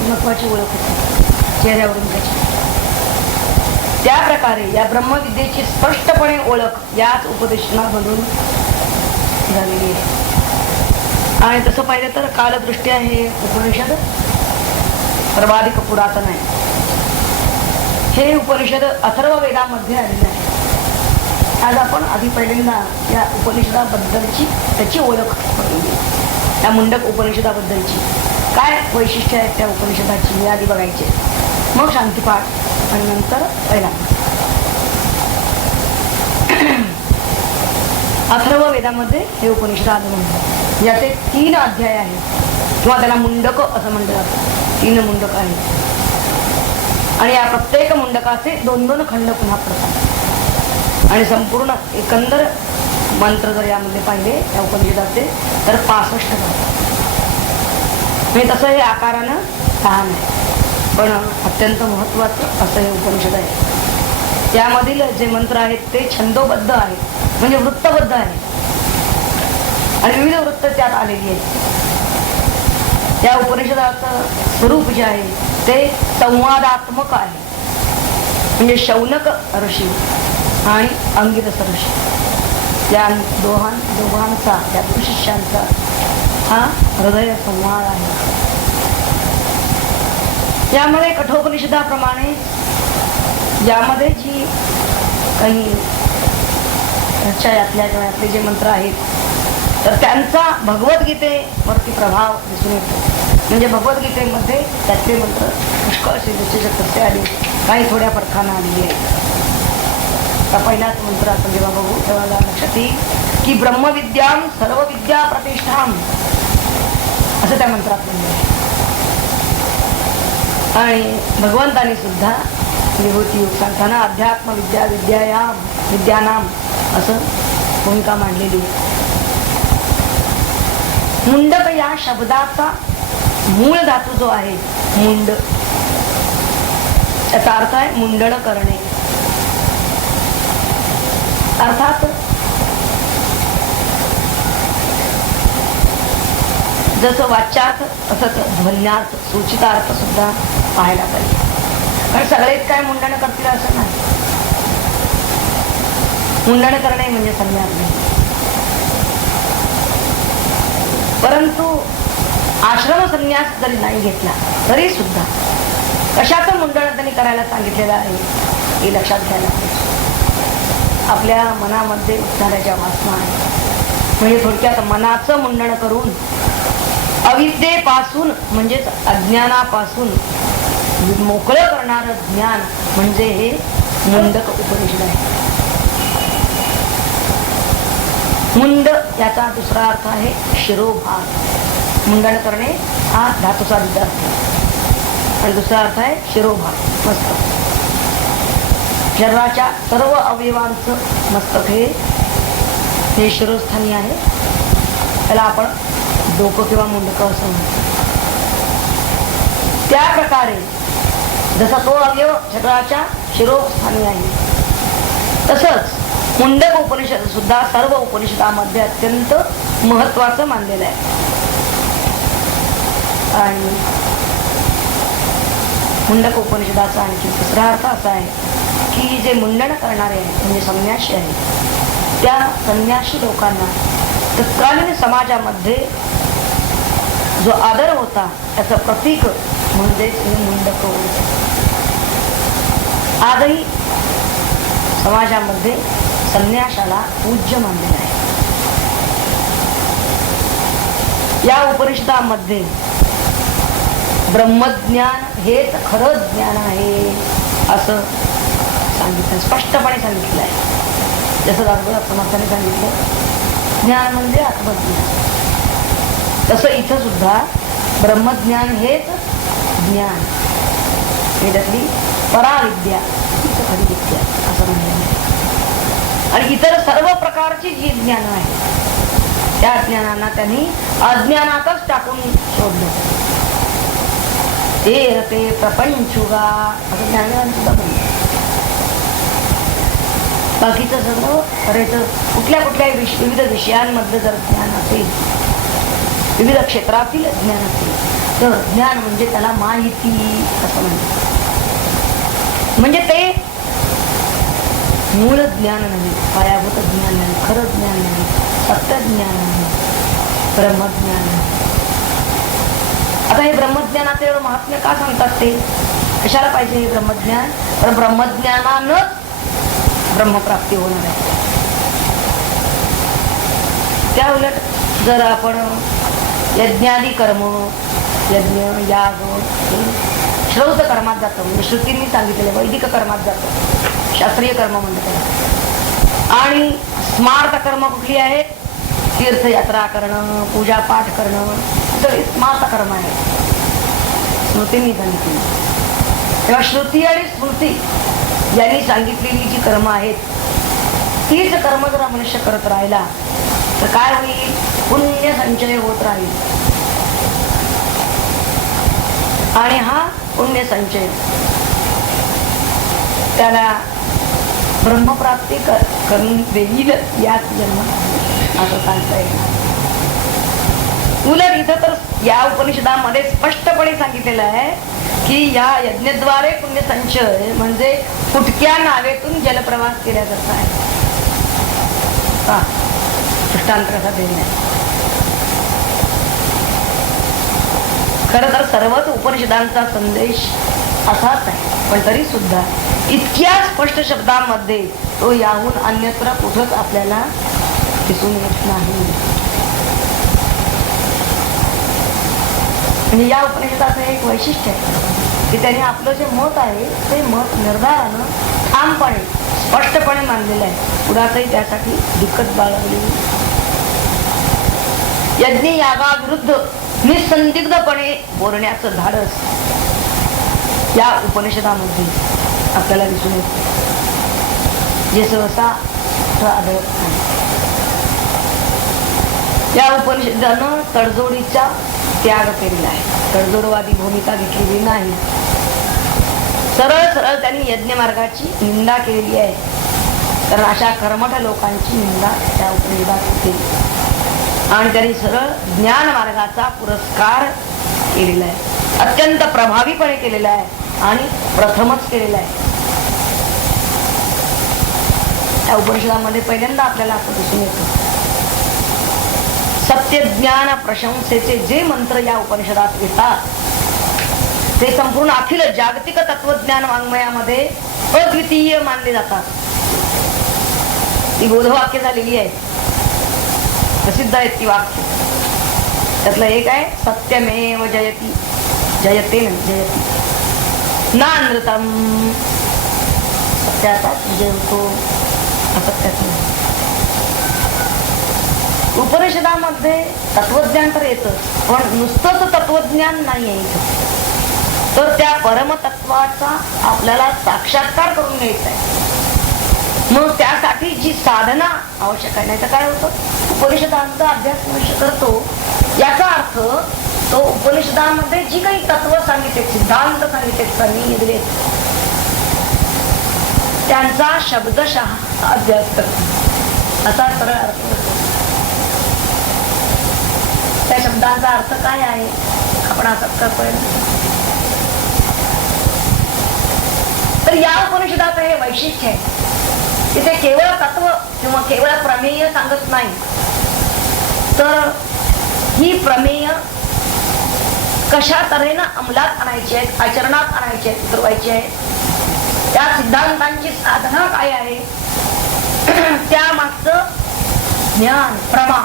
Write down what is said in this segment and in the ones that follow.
व्यक्तिमत्वाची ओळख होती चेहऱ्यावरून त्याची. त्या प्रकारे या ब्रह्मविद्येची स्पष्टपणे ओळख याच उपदेशनामधून झालेली आहे. आणि तसं पाहिलं तर कालदृष्ट्या हे उपनिषद सर्वाधिक पुरातन आहे. हे उपनिषद अथर्व वेदामध्ये आलेले आहे. आज आपण आधी पहिल्यांदा या उपनिषदाबद्दलची त्याची ओळख करून घेऊ. त्या मुंडक उपनिषदाबद्दलची काय वैशिष्ट्य आहेत त्या उपनिषदाची हे आधी बघायचे, मग शांतीपाठ आणि नंतर पहिला. अथर्व वेदामध्ये हे उपनिषद आलं म्हणतात. याचे 3 अध्याय आहेत किंवा त्याला मुंडक असं म्हटलं जातं. 3 मुंडक आहेत आणि या प्रत्येक मुंडकाचे 2-2 खंड पुन्हा पडतात. आणि संपूर्ण एकंदर मंत्र जर यामध्ये पाहिले या उपनिषदाचे तर 65 झाले. म्हणजे तसं हे आकारानं लहान आहे पण अत्यंत महत्त्वाचं असं हे उपनिषद आहे. यामधील जे मंत्र आहेत ते छंदोबद्ध आहेत, म्हणजे वृत्तबद्ध आहे आणि विविध वृत्त त्यात आलेली आहेत. या उपनिषदाचं स्वरूप जे आहे ते संवादात्मक आहे. म्हणजे शौनक ऋषी आणि अंगिरस ऋषी या दोघांचा या शिष्यांचा हा हृदय संवाद आहे. यामध्ये कठोपनिषदाप्रमाणे यामध्ये जी काही यातल्या किंवा यातले जे मंत्र आहेत तर त्यांचा भगवद्गीतेवरती प्रभाव दिसून येतो. म्हणजे भगवद्गीतेमध्ये त्यातले मंत्र पुष्कळ असे कसे आले, काही थोड्या फरकानं आलेली आहेत. आता पहिलाच मंत्र आपण जेव्हा बघू तेव्हा लक्षात येईल की ब्रह्मविद्याम सर्व विद्या प्रतिष्ठाम असं त्या मंत्रात म्हणलं आहे. आणि भगवंतांनी सुद्धा विभूती योग सांगताना अध्यात्म विद्या विद्यानाम असं भूमिका मांडलेली आहे. मुंडक या शब्दाचा मूळ धातू जो आहे मुंड, त्याचा अर्थ आहे मुंडण करणे. अर्थात जसं वाच्यार्थ तसंच ध्वन्यार्थ सूचितार्थ सुद्धा पाहायला पाहिजे. कारण सगळेच काय मुंडण करतील असं नाही. मुंडण करणे म्हणजे संन्यास नाही. परंतु आश्रम संन्यास जरी नाही घेतला तरी सुद्धा कशाचं मुंडण त्यांनी करायला सांगितलेलं आहे हे लक्षात घ्यायला पाहिजे. आपल्या मनामध्ये उठणाऱ्या ज्या वासना आहेत म्हणजे थोडक्यात मनाचं मुंडण करून अविद्येपासून म्हणजेच अज्ञानापासून मोकळं करणारं ज्ञान म्हणजे हे मुंडक उपनिषद आहे. मुंड याचा दुसरा अर्थ आहे शिरोभाग. मुंडन करणे हा धातूचा अर्थ आणि दुसरा अर्थ आहे शिरोभाग, मस्तक. शरीराच्या सर्व अवयवांचं मस्तक हे शिरोस्थानी आहे. त्याला आपण डोकं किंवा मुंडकं असं म्हणतो. त्या प्रकारे जसा तो अवयव शरीराच्या शिरोस्थानी आहे तसंच मुंडक उपनिषद सुद्धा सर्व उपनिषदामध्ये अत्यंत महत्वाचं मानलेलं आहे. आणि मुंडक उपनिषदाचा आणखी दुसरा अर्थ असा आहे की जे मुंडन करणारे आहेत म्हणजे संन्यासी आहेत त्या संन्यासी लोकांना तत्कालीन समाजामध्ये जो आदर होता त्याचं प्रतीक म्हणजेच हे मुंडक होते. आजही समाजामध्ये संन्यासाला पूज्य मानलेलं आहे. या उपनिषदामध्ये ब्रह्मज्ञान हेच खरं ज्ञान आहे असं सांगितलं, स्पष्टपणे सांगितलं आहे. जसं दासबोधात समर्थाने सांगितलं ज्ञान म्हणजे आत्मज्ञान, तसं इथं सुद्धा ब्रह्मज्ञान हेच ज्ञान, त्यातली पराविद्या हीच खरी विद्या असं म्हणलं. आणि इतर सर्व प्रकारची जी ज्ञान आहे त्या ज्ञानांना त्यांनी अज्ञानातच टाकून सोडलं. ते प्रपंचुगा असं ज्ञान सुद्धा म्हणलं. बाकीचं सगळं करायचं कुठल्या विविध विषयांमध्ये जर ज्ञान असेल, विविध क्षेत्रातील ज्ञान असेल तर ज्ञान म्हणजे त्याला माहिती असं म्हणतात. म्हणजे ते मूळ ज्ञान नाही, पायाभूत ज्ञान नाही, खरं ज्ञान नाही, सत्य ज्ञान नाही, ब्रह्मज्ञान नाही. आता हे ब्रह्मज्ञानाचे एवढं महात्म्य का सांगतात? ते कशाला पाहिजे हे ब्रह्मज्ञान? तर ब्रह्मज्ञानानंच ब्रह्मप्राप्ती होणार आहे. त्या उलट जर आपण यज्ञादी कर्म, यज्ञ, याग, श्रौत कर्मात जातो, म्हणजे श्रुतींनी सांगितलेलं वैदिक कर्मात जातो, शास्त्रीय कर्म म्हणतात त्याला. आणि स्मार्त कर्म कुठली आहेत? तीर्थयात्रा करणं, पूजा पाठ करणं, तर स्मार्त कर्म आहे, स्मृतींनी सांगितली. तेव्हा श्रुती आणि स्मृती यांनी सांगितलेली जी कर्म आहेत तीच कर्म जर मनुष्य करत राहिला तर काय होईल? पुण्य संचय होत राहील. आणि हा पुण्य संचय त्याला ब्रह्मप्राप्ती करून देईल याच जन्मात, असं सांगता येईल. उलट इथं तर या उपनिषदामध्ये स्पष्टपणे सांगितलेलं आहे की या यज्ञद्वारे पुण्य संचय म्हणजे फुटक्या नावेतून जलप्रवास केल्यासारखा आहे. दृष्टांत कसा देणे. खरं तर सर्वच उपनिषदांचा संदेश असाच आहे, पण तरी सुद्धा इतक्या स्पष्ट शब्दांमध्ये तो याहून अन्यत्र कुठंच आपल्याला दिसून येत नाही. म्हणजे या उपनिषदाचं एक वैशिष्ट्य आहे की त्याने आपलं जे मत आहे ते मत निर्धारानं ठामपणे स्पष्टपणे मानलेलं आहे. पुढातही त्यासाठी दिक्कत बाळगली. यज्ञ यागाविरुद्ध निसंदिग्धपणे बोलण्याचं धाडस या उपनिषदामध्ये आपल्याला दिसून येते, जे सहसा आढळत नाही. या उपनिषदानं तडजोडीचा त्याग केलेला आहे, तडजोडवादी भूमिका घेतलेली नाही. सरळ सरळ त्यांनी यज्ञ मार्गाची निंदा केलेली आहे. कारण अशा कर्मठ लोकांची निंदा त्या उपनिषदात होते. आणि त्यांनी सरळ ज्ञान मार्गाचा पुरस्कार केलेला आहे, अत्यंत प्रभावीपणे केलेला आहे आणि प्रथमच केलेला आहे. त्या उपनिषदामध्ये पहिल्यांदा आपल्याला असं दिसून येतं, सत्य ज्ञान प्रशंसेचे जे मंत्र या उपनिषदात येतात ते संपूर्ण अखिल जागतिक तत्वज्ञान वाङ्मयामध्ये अद्वितीय मानले जातात. ही बोधवाक्य झालेली आहे, प्रसिद्ध आहेत ती वाक्य. त्यातलं एक आहे सत्यमेव जयती, जयते जयती नानृतम. सत्याचाच विजय होतो, असत्याचा नाही. उपनिषदामध्ये तत्वज्ञान तर येतं, पण नुसतंच तत्वज्ञान नाही आहे इथं. तर त्या परमतत्वाचा आपल्याला साक्षात्कार करून घ्यायचा आहे. मग त्यासाठी जी साधना आवश्यक आहे. नाही तर काय होतं, उपनिषदांचा अभ्यास मनुष्य करतो, याचा अर्थ तो उपनिषदांमध्ये जी काही तत्व सांगितले, सिद्धांत सांगितले, प्रमेय दिले, त्यांचा शब्दशः अभ्यास करतो, असा सरळ अर्थ होतो. त्या शब्दांचा अर्थ काय आहे आपण आतापर्यंत. तर या उपनिषदाचं हे वैशिष्ट्य आहे, तिथे केवळ तत्व किंवा केवळ प्रमेय सांगत नाही, तर ही प्रमेय कशा तऱ्हेनं अंमलात आणायची आहेत, आचरणात आणायची आहेत, उतरवायची आहे, त्या सिद्धांतांची साधना काय आहे, त्यामागचं ज्ञान प्रमा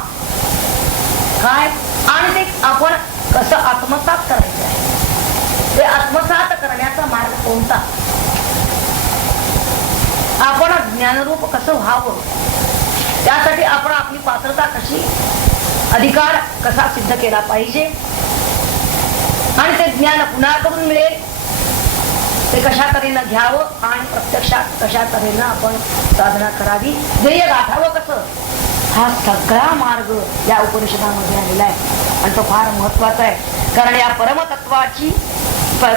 काय, आणि ते आपण कसं आत्मसात करायचं आहे, ते आत्मसात करण्याचा मार्ग कोणता, आपण ज्ञानरूप कसं व्हावं, त्यासाठी आपण आपली पात्रता कशी, अधिकार कसा सिद्ध केला पाहिजे, आणि ते ज्ञान कुणाकडून मिळेल, ते कशा तऱ्हेनं घ्यावं आणि प्रत्यक्षात कशा तऱ्हेनं आपण साधना करावी, ध्येय गाठावं कसं, हा सगळा मार्ग या उपनिषदामध्ये आलेला आहे. आणि तो फार महत्वाचा आहे, कारण या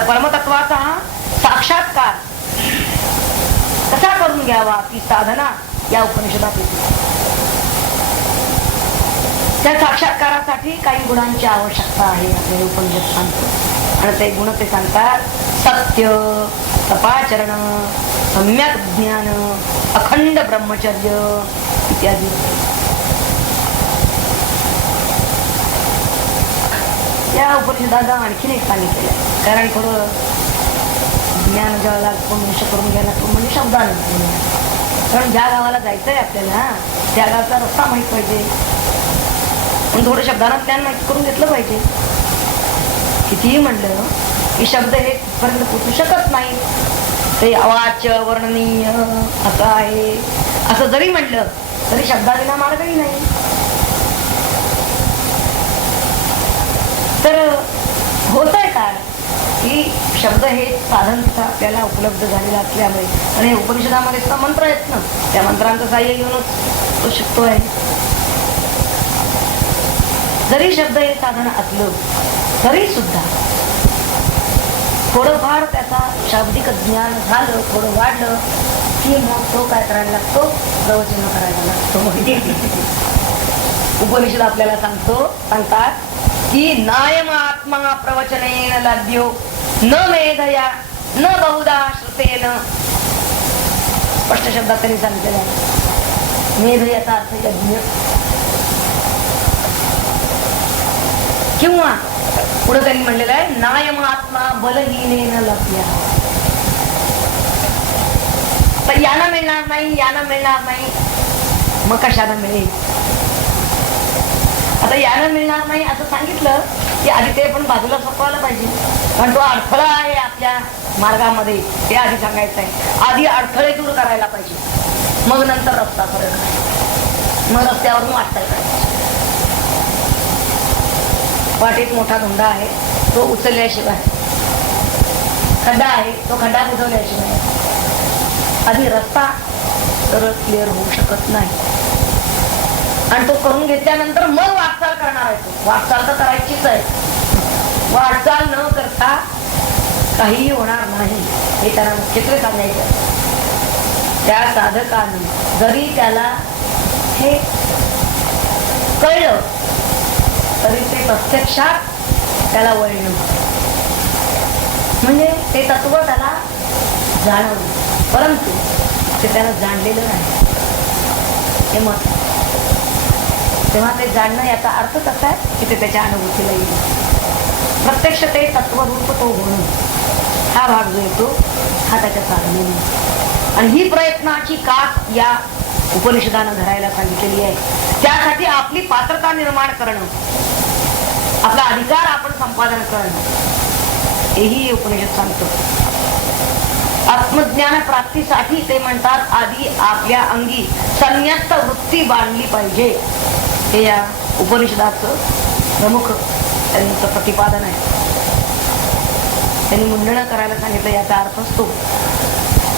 परमतत्वाचा हा साक्षात्कार कसा करून घ्यावा, ती साधना या उपनिषदात येते. त्या साक्षात्कारासाठी काही गुणांची आवश्यकता आहे आपल्याला उपनिषद सांगतो. आणि ते गुण ते सांगतात सत्य, तपाचरण, सम्यक ज्ञान, अखंड ब्रह्मचर्य इत्यादी. या उपनिषदाचा आणखीन एक सांगितलेलं आहे. कारण थोडं ज्ञान जेव्हा मनुष्य करून घ्यायला तो म्हणजे शब्दानं. कारण ज्या गावाला जायचंय आपल्याला त्या गावचा रस्ता माहित पाहिजे. पण थोडं शब्दानं ज्ञान माहित करून घेतलं पाहिजे. कितीही म्हणलं की शब्द हे तिथपर्यंत पोचू शकत नाही. ते अवाच्य वर्णनीय असं आहे असं जरी म्हणलं तरी शब्दाविना मार्गही नाही. तर होत आहे काय की शब्द हे साधन तिथं आपल्याला उपलब्ध झालेलं असल्यामुळे आणि उपनिषदामध्ये सुद्धा मंत्र आहेत ना, त्या मंत्रांचं सहाय्य घेऊनच तो शिकतो आहे. जरी शब्द हे साधन असलं तरी सुद्धा थोडंफार त्याचा शाब्दिक ज्ञान झालं, थोडं वाढलं की मग तो काय करायला लागतो, प्रवचन करायला लागतो. उपनिषद आपल्याला सांगतात की नायम आत्मा प्रवचनेन लभ्यो न मेधया न बहुधा श्रुतेन. स्पष्ट शब्दात त्यांनी सांगितलेलं आहे. मेध याचा अर्थ यज्ञ किंवा पुढे त्यांनी म्हणलेलं आहे नायम आत्मा बलहीनेन लभ्या. तर यानं मिळणार नाही, यानं मिळणार नाही, मग कशानं मिळेल. आता यानं मिळणार नाही असं सांगितलं की आधी ते पण बाजूला सोपवायला पाहिजे. कारण तो अडथळा आहे आपल्या मार्गामध्ये ते आधी सांगायचं आहे. आधी अडथळे दूर करायला पाहिजे, मग नंतर रस्ता फरक, मग रस्त्यावरून वाटता येईल. वाटेत मोठा धोंडा आहे तो उचलल्याशिवाय, खड्डा आहे तो खड्डा बुजवल्याशिवाय आधी रस्ता तर क्लिअर होऊ शकत नाही. आणि तो करून घेतल्यानंतर मग वाटचाल करणार आहे. तो वाटचाल तर करायचीच आहे. वाटचाल न करता काहीही होणार नाही हे त्याला मुख्यत्वे सांगायचं. त्या साधकानं जरी त्याला हे कळलं तरी ते प्रत्यक्षात त्याला वळणं म्हणजे ते तत्व त्याला जाणवलं, परंतु ते त्यानं जाणलेलं नाही हे मत. तेव्हा ते जाणणं याचा अर्थ कसा आहे की ते त्याच्या अनुभूतीला येईल. प्रत्यक्ष ते तत्वरूप तो होणं हा भाग जो येतो हा त्याच्या साधनेने. आणि ही प्रयत्नाची कास या उपनिषदानं धरायला सांगितलेली आहे. त्यासाठी आपली पात्रता निर्माण करणं, आपला अधिकार आपण संपादन करणं हेही उपनिषद सांगतो. आत्मज्ञान प्राप्तीसाठी ते म्हणतात आधी आपल्या अंगी संन्यस्त वृत्ती बांधली पाहिजे. हे या उपनिषदाचं प्रमुख त्यांचं प्रतिपादन आहे. त्यांनी मुंडण करायला सांगितलं. याचा अर्थ असतो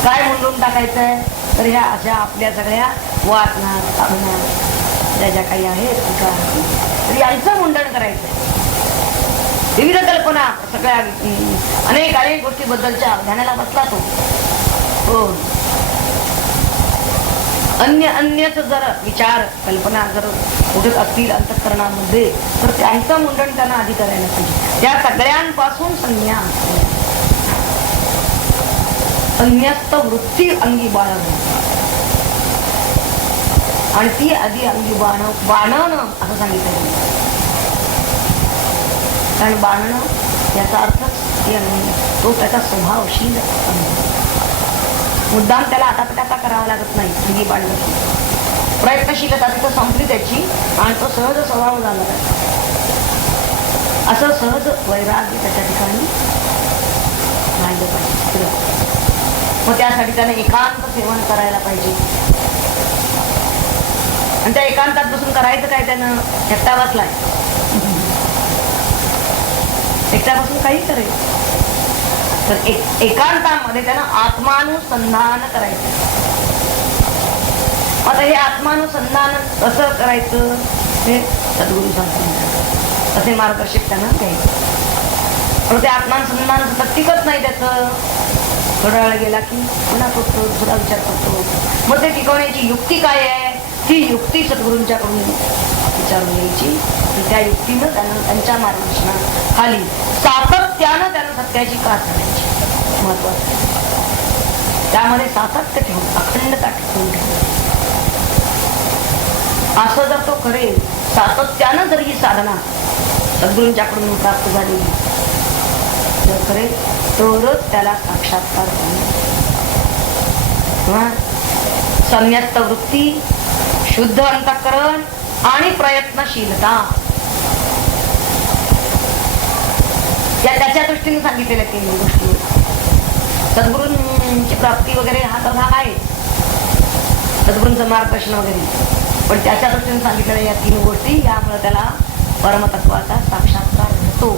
काय मुंडून टाकायचं आहे तर ह्या अशा आपल्या सगळ्या वासना साधना ज्या ज्या काही आहेत तर यांचं मुंडण करायचं आहे. विविध कल्पना सगळ्या अनेक गोष्टीबद्दलच्या ध्यानाला बसला तो. हो, अन्यच जर विचार कल्पना जर उठत असतील अंतःकरणामध्ये तर त्यांचं मुंडन त्यांना आधी करायला पाहिजे. त्या सगळ्यांपासून संन्यास, संन्यस्त वृत्ती अंगी बाळगणं आणि ती आधी अंगी बाणवणं असं सांगितलं. कारण बाणणं याचा अर्थच तो त्याचा स्वभावशील मुद्दाम त्याला आटापटाटा करावा लागत नाही. अंगी बांधलं प्रयत्नशीलता तिथं संपली त्याची आणि तो सहज स्वभाव झाला. असं सहज वैराग्य त्याच्या ठिकाणी राहिलं पाहिजे. मग त्यासाठी त्याने एकांत सेवन करायला पाहिजे. आणि त्या एकांतात बसून करायचं काय, त्यानं एकटा बसलाय, एकटा बसून काही करायचं तर एकांतामध्ये त्यानं आत्मानुसंधान करायचं. आता हे आत्मानुसंधान कसं करायचं हे सद्गुरू सांगतात. असे मार्गदर्शक त्यांना घ्यायचं. पण ते आत्मानुसंधान सतत टिकत नाही. त्याचं थोडा वेळ गेला की पुन्हा करतो, थोडा विचार करतो. मग ते टिकवण्याची युक्ती काय आहे ती युक्ती सद्गुरूंच्याकडून विचारून घ्यायची आणि त्या युक्तीनं त्यांना त्यांच्या मार्गदर्शनाखाली सातत्यानं त्यांना सत्याची कास करायची. महत्वाचं त्यामध्ये सातत्य ठेवून अखंडता टिकवून ठेवून असं जर तो करेल, सातत्यानं जर ही साधना सद्गुरूंच्याकडून प्राप्त झाली जर करेल तरच त्याला साक्षात्कार होईल. संन्यस्त वृत्ती, शुद्ध अंतःकरण आणि प्रयत्नशीलता या त्याच्या दृष्टीने सांगितलेल्या तीन गोष्टी. सद्गुरूंची प्राप्ती वगैरे हा तर भाग आहे, सद्गुरूंचं मार्गदर्शन वगैरे, पण त्याच्या दृष्टीने सांगितलेल्या या तीन गोष्टी यामुळे त्याला परमतत्वाचा साक्षात्कार होतो.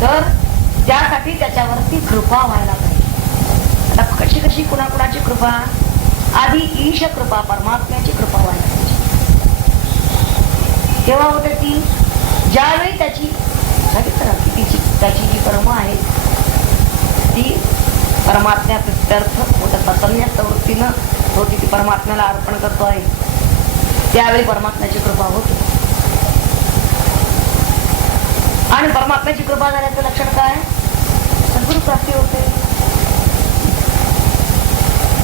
तर त्यासाठी त्याच्यावरती कृपा व्हायला पाहिजे. आता कशी कशी कुणाकुणाची कृपा? आधी ईश कृपा, परमात्म्याची कृपा व्हायला पाहिजे. केव्हा होते ती? ज्यावेळी त्याची त्याची जी कर्म आहे ती परमात्म्या प्रित्यर्थ होत संन्यस्त वृत्तीनं होती, ती परमात्म्याला अर्पण करतो आहे, त्यावेळी परमात्म्याची कृपा होते. आणि परमात्म्याची कृपा झाल्याचं लक्षण काय? सद्गुरु प्राप्ती होते.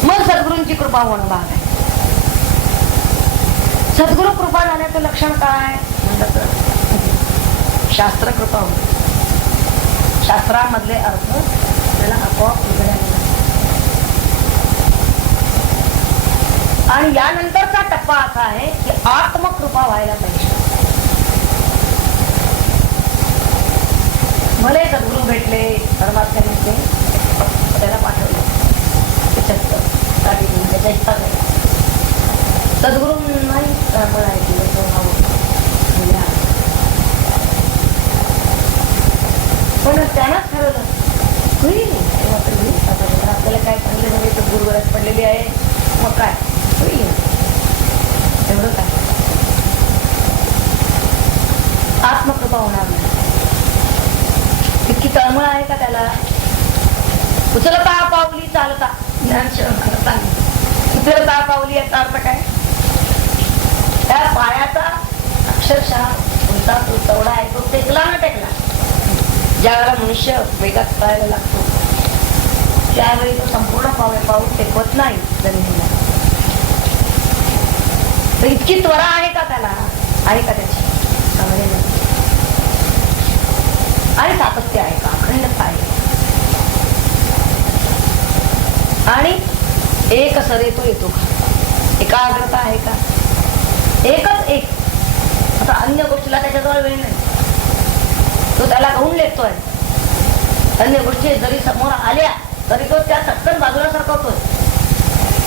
मग सद्गुरूंची कृपा होणं भाग आहे. सद्गुरु कृपा झाल्याचं लक्षण काय म्हणलं तर शास्त्र कृपा होते. शास्त्रामधले अर्थ त्याला आपोआप उघडायला. आणि यानंतरचा टप्पा असा आहे की आत्मकृपा व्हायला पाहिजे. भले सद्गुरू भेटले, परमात्म्याने त्याला पाठवलं त्याच्या इच्छा झाली. सद्गुरू नाही पण त्यानंच ठरवलं होईल आपल्याला काय चांगले झाले तर गुरुवरच पडलेली आहे, मग काय होईल एवढं काय. आत्मकृपा होणार नाही. इतकी तळमळ आहे का त्याला? उचलता पावली चालता ज्ञान करता उचलता पावली याचा अर्थ काय? त्या पायाचा अक्षरशः उंचा तो चवडा आहे, तो टेकला ना टेकला. ज्यावेळेला मनुष्य वेगात पळायला लागतो त्यावेळी तो संपूर्ण पाऊल टेकवत नाही जमिनीला. तर इतकी त्वरा आहे का त्याला? आहे का त्याची? आणि सातत्य आहे का? अखंडता आहे. आणि एक सरे तो येतो का? एकाग्रता आहे का? एकच एक. आता अन्य गोष्टीला त्याच्याजवळ वेळ नाही, तो त्याला घेऊन लेखतोय. अन्य गोष्टी जरी समोर आल्या तरी तो त्या चटकन बाजूला सरकवतोय.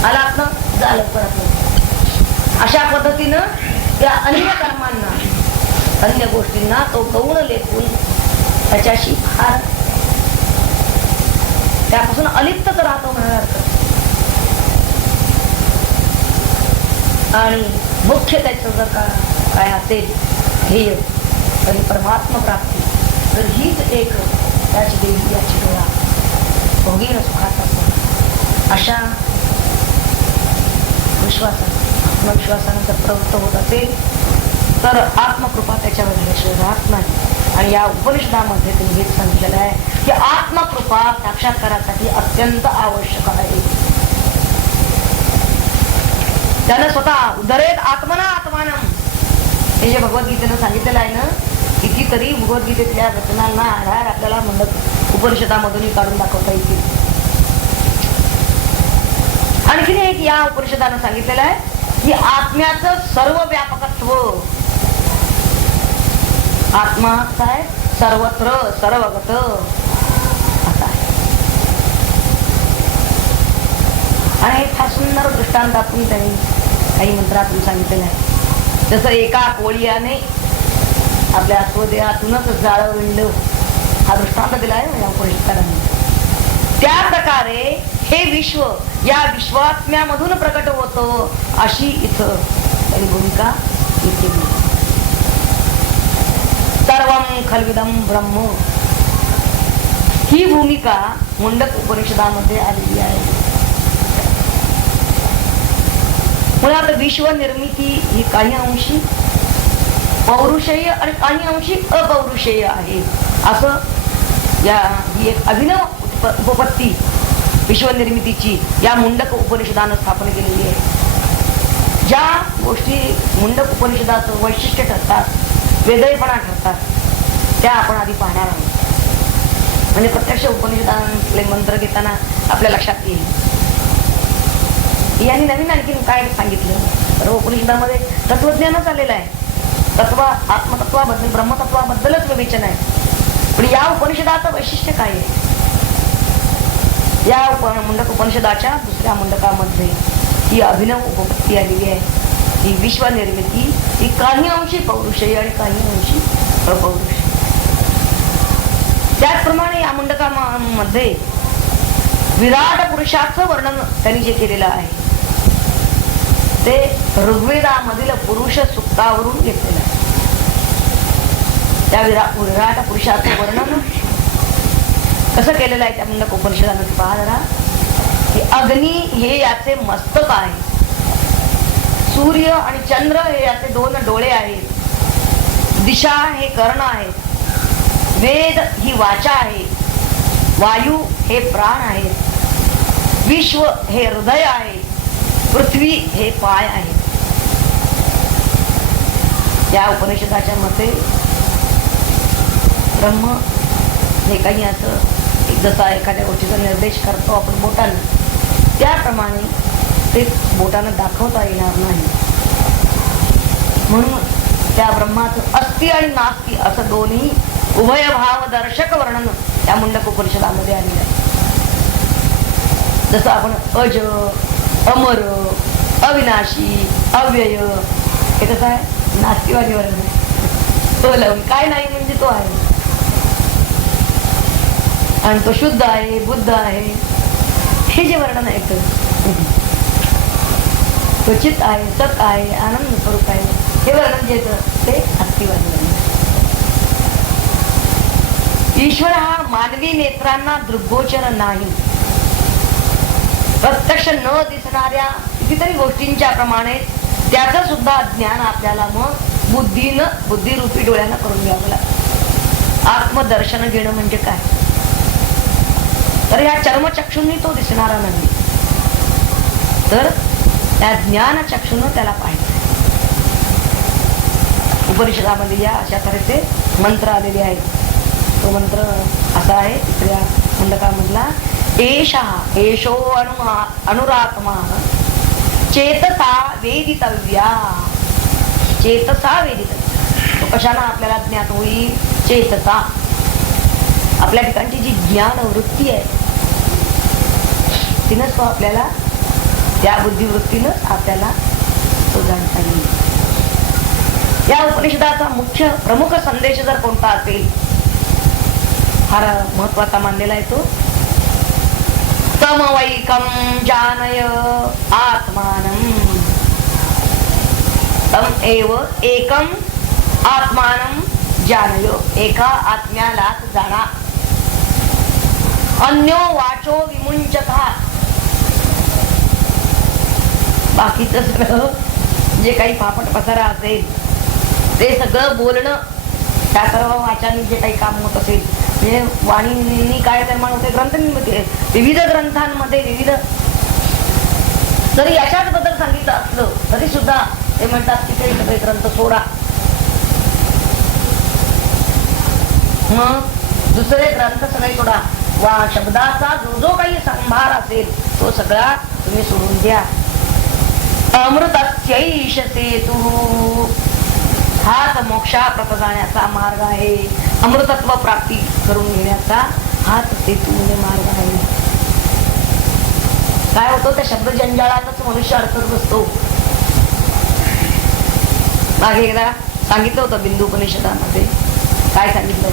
आला आपलं झालं परत. अशा पद्धतीनं त्या अन्य कर्मांना, अन्य गोष्टींना तो गौण लेखून त्याच्याशी फार त्यापासून अलिप्तच राहतो म्हणायला. आणि मुख्य त्याचं जर का काय असेल ध्येय तरी परमात्मा प्राप्ती, तर हीच एक त्याची देवी याची डोळा भोगीन सुखाचा सण. अशा आत्मविश्वासानं जर प्रवृत्त होत असेल तर आत्मकृपा त्याच्यावर झाल्याशिवाय राहत नाही. आणि या उपनिषदामध्ये तुम्ही हेच सांगितलेलं आहे की आत्मकृपा साक्षात्कारासाठी अत्यंत आवश्यक आहे. त्यानं स्वतः उदरेत आत्मना आत्मानम हे जे भगवद्गीतेनं सांगितलेलं आहे ना, कितीतरी भगवद्गीतेतल्या रचनांना आधार आपल्याला म्हणत उपनिषदामधूनही काढून दाखवता येतील. आणखीन एक या उपनिषदानं सांगितलेलं आहे की आत्म्याचं सर्व व्यापकत्व. आत्मा काय? सर्वत्र सर्वगत असा आहे. आणि फार सुंदर दृष्टांत आपण त्यांनी काही मंत्रातून सांगितलेलं आहे. जसं एका कोळीयाने आपल्या स्वदेहातूनच जाळं विणलं, हा दृष्टांत दिला आहे या उपनिषदाने. त्या प्रकारे हे विश्व या विश्वात्म्यामधून प्रकट होतं, अशी इथं त्यांनी भूमिका घेतली. सर्वं खल्विदं ब्रह्म, ही भूमिका मुंडक उपनिषदामध्ये आलेली आहे. मुळात विश्व निर्मिती ही काही अंशी पौरुषेय आणि काही अंशी अपौरुषेय आहे, असं ही एक अभिनव उपपत्ती विश्वनिर्मितीची या मुंडक उपनिषदानं स्थापन केलेली आहे. ज्या गोष्टी मुंडक उपनिषदाचं वैशिष्ट्य ठरतात, वेगळेपणा ठरतात, त्या आपण आधी पाहणार आहोत. म्हणजे प्रत्यक्ष उपनिषदांतले मंत्र घेताना आपल्या लक्षात येईल. यांनी नवीन आणखीन काय सांगितलं तर उपनिषदामध्ये तत्वज्ञानच आलेलं आहे. आत्मतत्वाबद्दल ब्रह्मतत्वाबद्दलच विवेचन आहे. पण या उपनिषदाचं वैशिष्ट्य काय आहे? या मुंडक उपनिषदाच्या दुसऱ्या मुंडकामध्ये ही अभिनव उपपत्ती आलेली आहे. ही विश्वनिर्मिती ही काही अंशी पौरुषेय आणि काही अंशी अपौरुषेय. त्याचप्रमाणे या मुंडकामध्ये विराट पुरुषाचं वर्णन त्यांनी जे केलेलं आहे ते ऋग्वेदामधील पुरुष सूक्तावरून घेतलेलं आहे. त्या विराट पुरुषाचं वर्णन कसं केलेलं आहे त्या मुंडक उपनिषदामध्ये पहा जरा. की अग्नी हे याचे मस्तक आहे, सूर्य आणि चंद्र हे याचे दोन डोळे आहेत, दिशा हे कर्ण आहेत, वेद ही वाचा आहे, वायू हे प्राण आहे, विश्व हे हृदय आहे, पृथ्वी हे पाय आहे. या उपनिषदाच्या मते ब्रह्म हे काही असं जसा एखाद्या गोष्टीचा निर्देश करतो आपण बोटानं, त्याप्रमाणे ते बोटानं दाखवता येणार नाही. म्हणून त्या ब्रह्माचं अस्ति आणि नास्ति असं दोन्ही उभय भाव दर्शक वर्णन त्या मुंडक उपनिषदामध्ये आलेलं आहे. जसं आपण अज, अमर, अविनाशी, अव्यय हे कसं आहे नास्तिवादी वर्णन. तो लावून काय नाही म्हणजे तो आहे, आणि तो शुद्ध आहे, बुद्ध आहे, हे जे वर्णन आहे तो चित आहे, सत आहे, आनंद स्वरूप आहे, हे वर्णन जे ते अस्तिवादी वर्णन. ईश्वर हा मानवी नेत्रांना दृग्गोचर नाही. प्रत्यक्ष न दिसणाऱ्या कितीतरी गोष्टींच्या प्रमाणे त्याचं सुद्धा ज्ञान आपल्याला मग बुद्धिरूपी डोळ्यानं करून घ्यावं लागतं. आत्मदर्शन घेणं म्हणजे काय तर या चर्मचक्षूंनी तो दिसणारा नाही, तर त्या ज्ञान चक्षून त्याला पाहायचं. उपनिषदामध्ये या अशा तऱ्हेचे मंत्र आलेले आहेत. तो मंत्र असा आहे तिसऱ्या मुंडकामधला. एषो अनुरात्मा चेतसा वेदितव्या. चेतसा वेदितव्या, तो कशाला आपल्याला ज्ञात होईल? चेतसा, आपल्या ठिकाणची जी ज्ञान वृत्ती आहे तिनंच तो आपल्याला, त्या बुद्धिवृत्तीनं आपल्याला तो जाणता येईल. या उपनिषदाचा मुख्य प्रमुख संदेश जर कोणता असेल, फार महत्वाचा मानलेला आहे तो, तमवैकं जानय आत्मानं. तम एव एकम आत्मानं जानय, एका आत्म्यालाच जाणा. अन्यो वाचो विमुंचता, बाकीचं सगळं जे काही पापट पसारा असेल ते सगळं बोलणं, त्या सर्व वाचांनी जे काही काम होत असेल, म्हणजे वाणींनी काय निर्माण होते, ग्रंथांमध्ये, विविध ग्रंथांमध्ये विविध जरी याच्याच बद्दल सांगितलं असलं तरी सुद्धा ते म्हणतात की ते सगळे ग्रंथ सोडा, मग दुसरे ग्रंथ सगळे सोडा, वा शब्दाचा जो जो काही संभार असेल तो सगळा तुम्ही सोडून द्या. अमृतस्यैष सेतु, हाच मोक्षाप्रत जाण्याचा मार्ग आहे. अमृतत्व प्राप्ती करून घेण्याचा हाच सेतू म्हणजे मार्ग आहे. काय होतं, त्या शब्द जंजाळातच मनुष्य अडकत बसतो. मागे एकदा सांगितलं होतं बिंदू उपनिषदामध्ये, काय सांगितलं,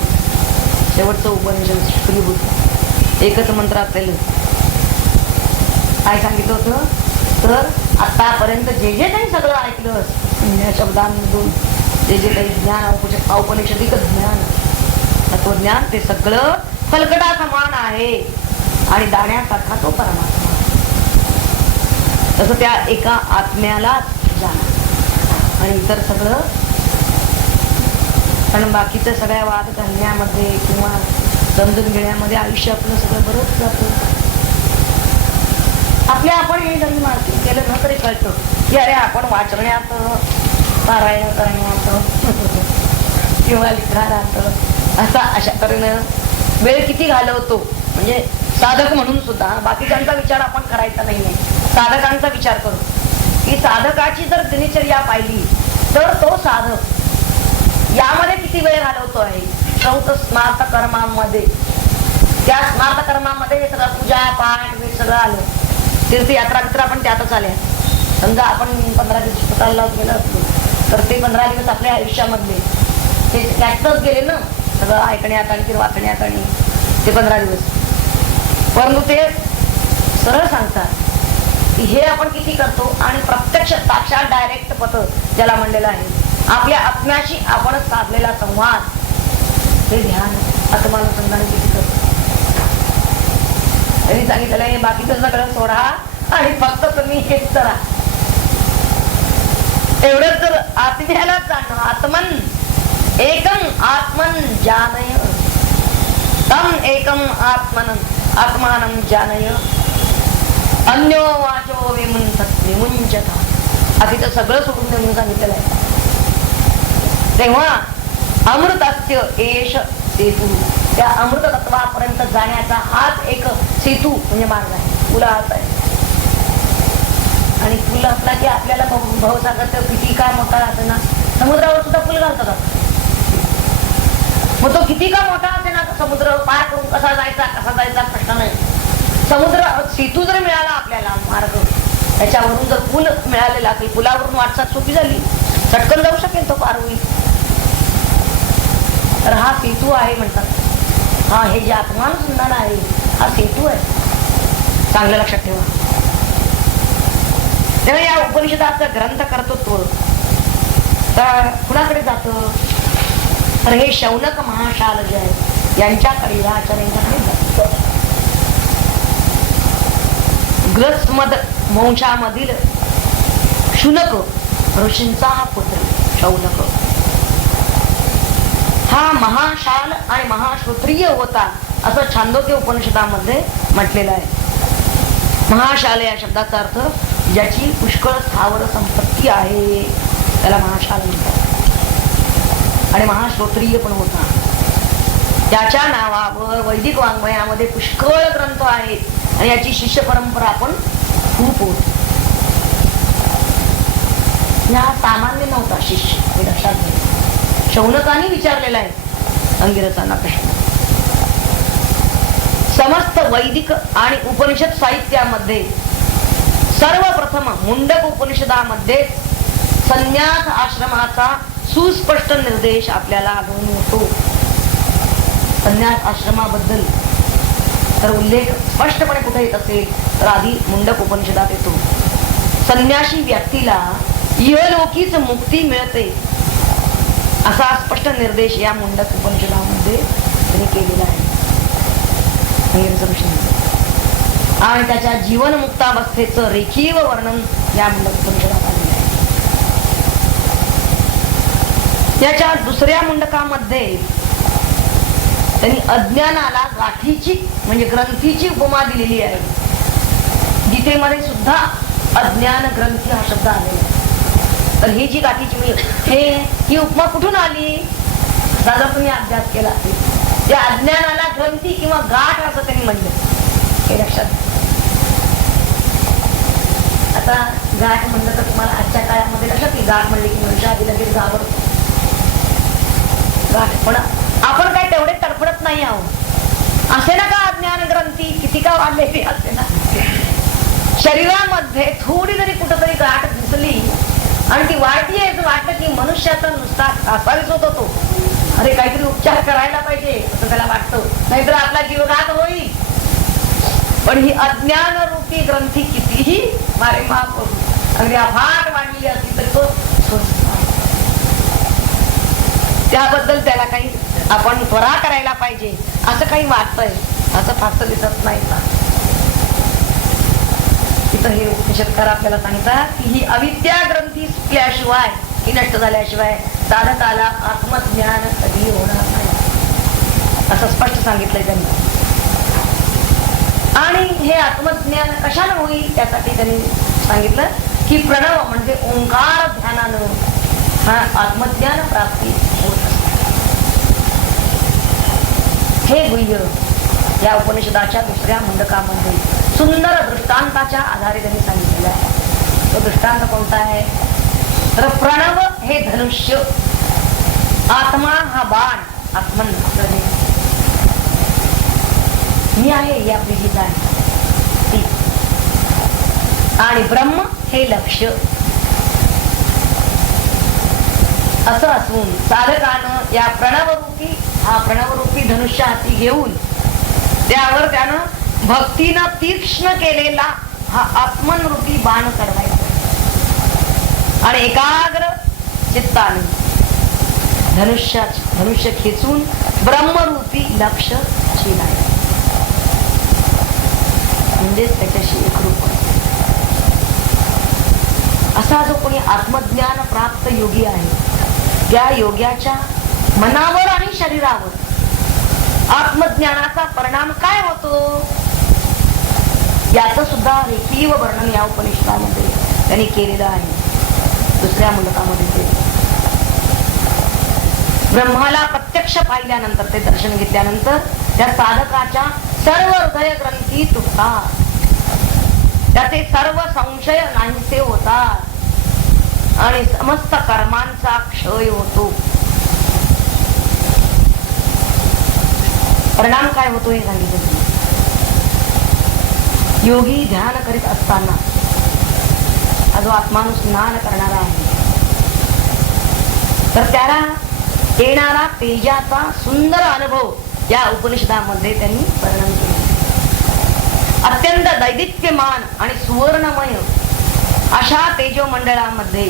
शेवटचं उपनिषद श्रीभूत एकच मंत्र असलेलं काय सांगितलं होतं? तर आतापर्यंत जे जे काही सगळं ऐकलं या शब्दांमधून, जे जे काही ज्ञान, औपनिषदिक ज्ञान, तत्वज्ञान, ते सगळं फलकटा समान आहे आणि दाण्यासारखा तो परमात्मा. तसं त्या एका आत्म्यालाच जाणार आणि इतर सगळं, कारण बाकीच्या सगळ्या वाद घालण्यामध्ये किंवा समजून घेण्यामध्ये आयुष्य आपलं सगळं बरंच जातं. आपल्या आपण हे जरी मार्किंग केलं ना तरी कळतं की अरे आपण वाचण्यात, पारायण करण्यात किंवा लिखाणात अशा तऱ्हेनं वेळ किती घालवतो. म्हणजे साधक म्हणून सुद्धा बाकीच्यांचा विचार आपण करायचा नाहीये, साधकांचा विचार करू की साधकाची जर दिनचर्या पाहिली तर तो साधक यामध्ये किती वेळ घालवतो आहे. श्रौत स्मार्त कर्मामध्ये, त्या स्मार्त कर्मामध्ये हे सगळं पूजा पाठ हे सगळं आलं. तीर्थयात्रा मित्र आपण त्यातच आल्या. समजा आपण 15 दिवस स्वतःला गेलो असतो तर ते 15 दिवस आपल्या आयुष्यामधले ते त्यातच गेले ना, सगळं ऐकण्यात आणि वाचण्यात आणि ते 15 दिवस. परंतु ते सरळ सांगतात की हे आपण किती करतो आणि प्रत्यक्ष साक्षात डायरेक्ट पथ ज्याला म्हणलेलं आहे, आपल्या आत्म्याशी आपण साधलेला संवाद, हे ध्यान आत्मानुसंधान किती करतो. त्यांनी सांगितलेलं आहे बाकीचं सगळं सोडा आणि फक्त तुम्ही हेच करा. एवढंच तर आत्म्याला जाणं. आत्मन एकम आत्मन जानय, तम एकम आत्मानं जानय, अन्यो वाचो विमुंचता. बाकीचं सगळं सोडून देऊन सांगितलेलं आहे. तेव्हा अमृतस्य एष सेतू, त्या अमृत तत्वापर्यंत जाण्याचा हाच एक सेतू म्हणजे मार्ग आहे, पुला हाच आहे. आणि पूल असला की आपल्याला भावसागर किती काय मोठा राहतो ना, समुद्रावर सुद्धा पूल घालतात. मग तो किती का मोठा असे ना, समुद्र पार करून कसा जायचा प्रश्न नाही. समुद्र सेतू जर मिळाला आपल्याला मार्ग, त्याच्यावरून जर पूल मिळालेला असेल, पुलावरून वाटचाल सोपी झाली, चटकन जाऊ शकेल तो पार होईल. तर हा सेतू आहे म्हणतात. हा हे जे आत्मानुसंधान आहे हा सेतू आहे. चांगलं लक्षात ठेवा. तेव्हा या उपनिषदाचा ग्रंथ कर्तृत्व तर कुणाकडे जात, तर हे शौनक महाशाल जे आहे यांच्याकडे, या आचार्यांच्याकडे जात. ग्रसमद वंशामधील शुनक ऋषींचा हा पुत्र शौनक हा महाशाल आणि महाश्रोत्रिय होता, असं छांदोग्य उपनिषदामध्ये म्हटलेलं आहे. महाशाल या शब्दाचा अर्थ ज्याची पुष्कळ स्थावर संपत्ती आहे त्याला महाशाल म्हणतात. आणि महाश्रोत्रिय पण होता. त्याच्या नावावर वैदिक वाङ्मयामध्ये पुष्कळ ग्रंथ आहेत आणि याची शिष्य परंपरा पण खूप होती. हा सामान्य नव्हता शिष्य, हे लक्षात घ्या. शौनकाने विचारलेला आहे अंगिरसांना प्रश्न. समस्त वैदिक आणि उपनिषद साहित्यामध्ये सर्वप्रथम मुंडक उपनिषदामध्ये संन्यास आश्रमाचा सुस्पष्ट निर्देश आपल्याला आढळून येतो. संन्यास आश्रमाबद्दल तर उल्लेख स्पष्टपणे कुठे येत असेल तर आधी मुंडक उपनिषदात येतो. संन्यासी व्यक्तीला इहलोकीच मुक्ती मिळते असा स्पष्ट निर्देश या मुंडक उपनिषदामध्ये त्यांनी केलेला आहे. आणि त्याच्या जीवनमुक्तावस्थेचं रेखीव वर्णन या मुंडक उपनिषदात आलेलं आहे. याच्या दुसऱ्या मुंडकामध्ये त्यांनी अज्ञानाला गाठीची म्हणजे ग्रंथीची उपमा दिलेली आहे. गीतेमध्ये सुद्धा अज्ञान ग्रंथी हा शब्द आलेला आहे. तर ही जी गाठीची ही उपमा कुठून आली, जर तुम्ही अभ्यास केला त्या अज्ञानाला ग्रंथी किंवा गाठ असं त्यांनी म्हणलं, हे लक्षात. आता गाठ म्हणलं तर तुम्हाला आजच्या काळामध्ये लक्षात येईल. गाठ म्हणले की मनुष्य आधी लगेच घाबरतो. गाठ पण आपण काय तेवढे तडफडत नाही आहोत. असे ना का अज्ञान ग्रंथी किती का वाढलेली असे ना, शरीरामध्ये थोडी जरी कुठंतरी गाठ दिसली आणि ती वाढती आहे, वाटतं की मनुष्याचा नुसता असावीच होतो तो, अरे काहीतरी उपचार करायला पाहिजे असं त्याला वाटतं, नाहीतर आपला जीवघात होईल. पण ही अज्ञान रूपी ग्रंथी कितीही मारे माफ करू अगदी अफाट वाढली असली तरी तो त्याबद्दल त्याला काही आपण त्वरा करायला पाहिजे असं काही वाटतंय असं फास्ट दिसत नाही का? तिथं हे उपनिषदकार आपल्याला सांगतात की ही अविद्या ग्रंथी सुटल्याशिवाय ही नष्ट झाल्याशिवाय साधकाला आत्मज्ञान कधी होणार नाही असं स्पष्ट सांगितलंय त्यांनी. आणि हे आत्मज्ञान कशाला होईल त्यासाठी त्यांनी सांगितलं की प्रणव म्हणजे ओंकार ध्यानानं हा आत्मज्ञान प्राप्ती होत असते. हे गुह्य या उपनिषदाच्या दुसऱ्या मुंडकामध्ये सुंदर दृष्टांताच्या आधारे त्यांनी सांगितलेलं आहे. तो दृष्टांत कोणता आहे तर प्रणव हे धनुष्य, आत्मा हा बाण, आत्मन मी आहे ही आपली गीता आहे, आणि ब्रह्म हे लक्ष्य असं असून साधकानं या प्रणवरूपी धनुष्य हाती घेऊन त्यावर त्यानं भक्तीनं तीक्ष्ण केलेला हा आत्मनरूपी बाण चढवायचा आणि एकाग्र चित्ताने धनुष्य खेचून ब्रह्मरूपी लक्ष्य छेदायचं म्हणजेच त्याच्याशी एकरूप असा जो कोणी आत्मज्ञान प्राप्त योगी आहे त्या योग्याच्या मनावर आणि शरीरावर आत्मज्ञानाचा परिणाम काय होतो याचं सुद्धा रेखीव वर्णन या उपनिषदामध्ये त्यांनी केलेलं आहे. दुसऱ्या मुंडकामध्ये ते ब्रह्माला प्रत्यक्ष पाहिल्यानंतर ते दर्शन घेतल्यानंतर त्या साधकाच्या सर्व हृदय ग्रंथी तुटतात, त्याचे सर्व संशय नाहीसे होतात आणि समस्त कर्मांचा क्षय होतो. परिणाम काय होतो हे सांगितलं. योगी ध्यान करीत असताना हा जो आत्मानुस्नान करणारा आहे तर त्याला येणारा तेजाचा सुंदर अनुभव या उपनिषदामध्ये त्यांनी वर्णन केले. अत्यंत दैदिप्यमान आणि सुवर्णमय अशा तेजोमंडळामध्ये